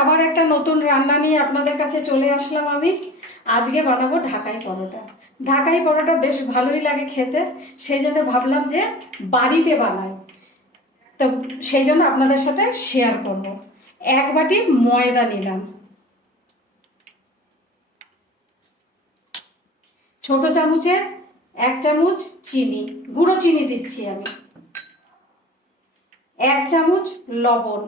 আবার একটা নতুন রান্না নিয়ে আপনাদের কাছে চলে আসলাম আমি। আজকে বানাবো ঢাকাই পরোটা। ঢাকাই পরোটা বেশ ভালোই লাগে খেতে, সেই জন্য ভাবলাম যে বাড়িতে বানাই। তো সেই জন্য আপনাদের সাথে শেয়ার করব। এক বাটি ময়দা নিলাম, ছোট চামচের 1 চামচ চিনি, গুঁড়ো চিনি দিচ্ছি আমি, 1 চামচ লবণ,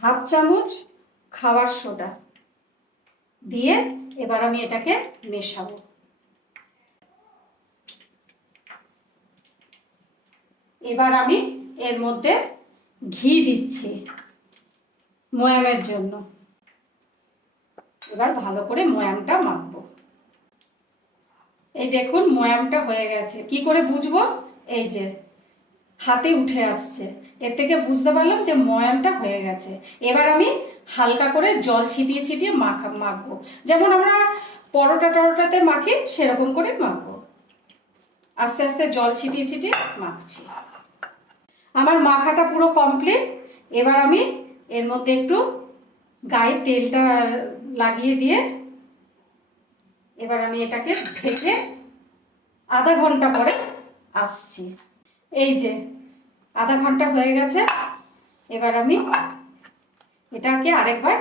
হাফ চামচ খাবার সোডা দিয়ে এবার আমি এটাকে মেশাবো। এবার আমি এর মধ্যে ঘি দিচ্ছি ময়ামের জন্য। এবার ভালো করে ময়ামটা মাখবো। এই দেখুন ময়ামটা হয়ে গেছে। কি করে বুঝবো? এই যে হাতে উঠে আসছে, এর থেকে বুঝতে পারলাম যে ময়ামটা হয়ে গেছে। এবার আমি হালকা করে জল ছিটিয়ে ছিটিয়ে মাখবো, যেমন আমরা পরোটা টরোটাতে মাখি সেরকম করে মাখবো। আস্তে আস্তে জল ছিটিয়ে ছিটিয়ে মাখছি। আমার মাখাটা পুরো কমপ্লিট। এবার আমি এর মধ্যে একটু গায়ে তেলটা লাগিয়ে দিয়ে এবার আমি এটাকে ঢেকে আধা ঘন্টা পরে আসছি। এই যে আধা ঘন্টা হয়ে গেছে। এবার আমি এটাকে আরেকবার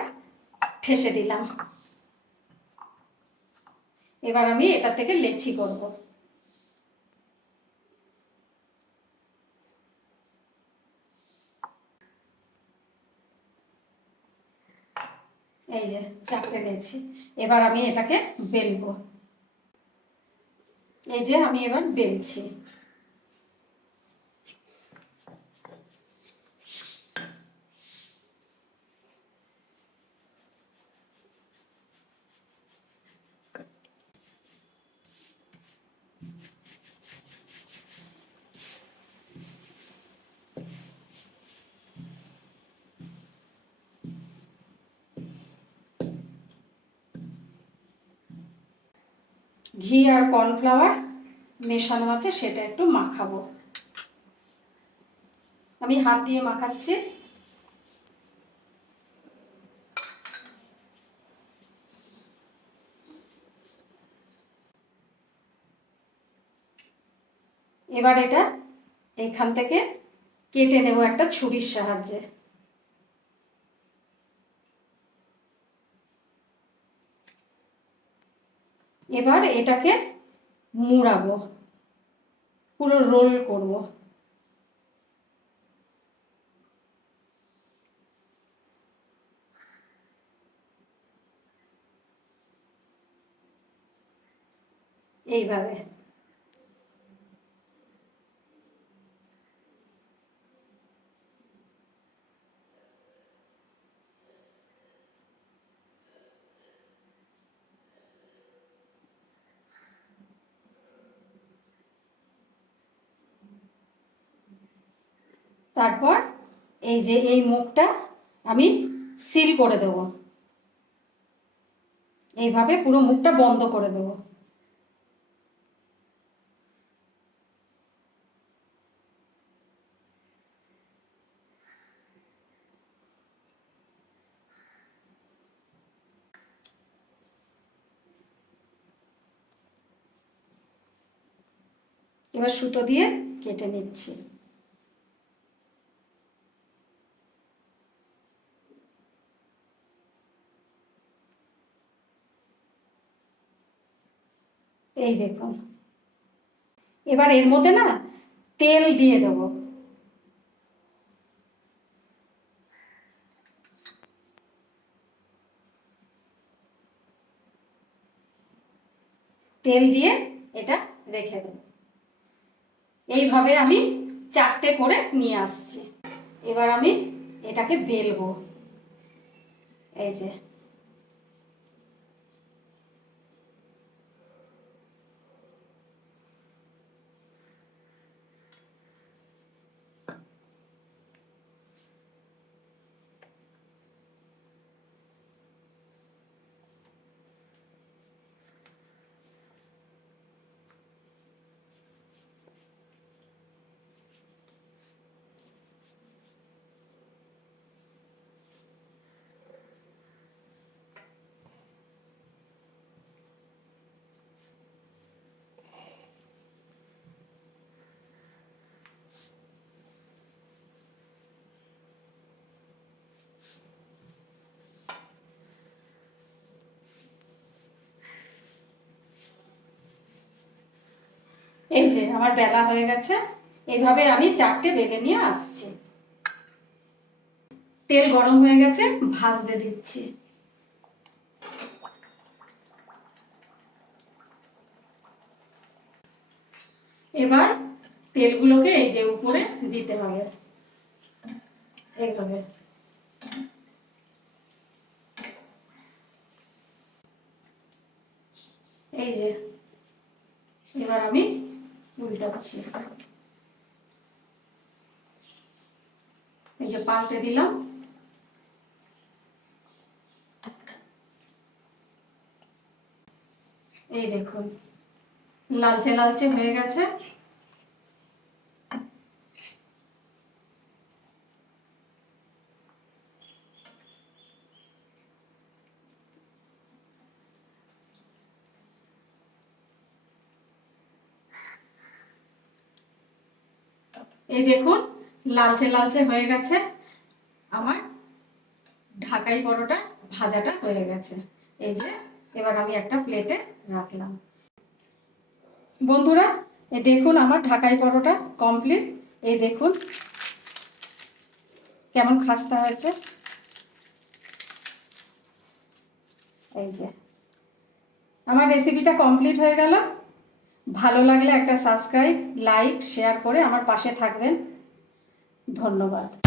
ঠেসে দিলাম। এবার আমি এটা থেকে লেচি করব। এই যে 4টে লেচি। এবার আমি এটাকে বেলবো। এই যে আমি এবার বেলছি। ঘি আর কর্নফ্লাওয়ার মেশানো আছে, সেটা একটু মাখাবো। আমি হাত দিয়ে মাখাচ্ছি। এবার এটা এইখান থেকে কেটে নেব একটা ছুরির সাহায্যে। এবার এটাকে মুড়াবো, পুরো রোল করব। এইভাবে। তারপর এই যে এই মুখটা আমি সিল করে দেব। এইভাবে পুরো মুখটা বন্ধ করে দেব। এবার সুতো দিয়ে কেটে নিচ্ছি। এই দেখুন। এবার এর মধ্যে না তেল দিয়ে দেব। তেল দিয়ে এটা রেখে দেব। এইভাবে আমি 4টে করে নিয়ে আসছি। এবার আমি এটাকে বেলবো। এই যে আমার বেলা হয়ে গেছে, এইভাবে আমি 4টে বেলে নিয়ে আসছি। তেল গরম হয়ে গেছে, ভাজতে দিচ্ছি। এবার তেলগুলোকে এই যে উপরে দিতে হবে এইভাবে। এই যে এবার আমি উল্টাচ্ছি, এই যে পাল্টে দিলাম। এই দেখুন লালচে লালচে হয়ে গেছে। এই দেখুন লালচে লালচে হয়ে গেছে, আমার ঢাকাই পরোটা ভাজাটা হয়ে গেছে। এই যে এবার আমি একটা প্লেটে রাখলাম। বন্ধুরা এই দেখুন আমার ঢাকাই পরোটা কমপ্লিট। এই দেখুন কেমন খাস্তা হয়েছে। এই যে আমার রেসিপিটা কমপ্লিট হয়ে গেল। ভালো লাগলে একটা সাবস্ক্রাইব, লাইক, শেয়ার করে আমার পাশে থাকবেন। ধন্যবাদ।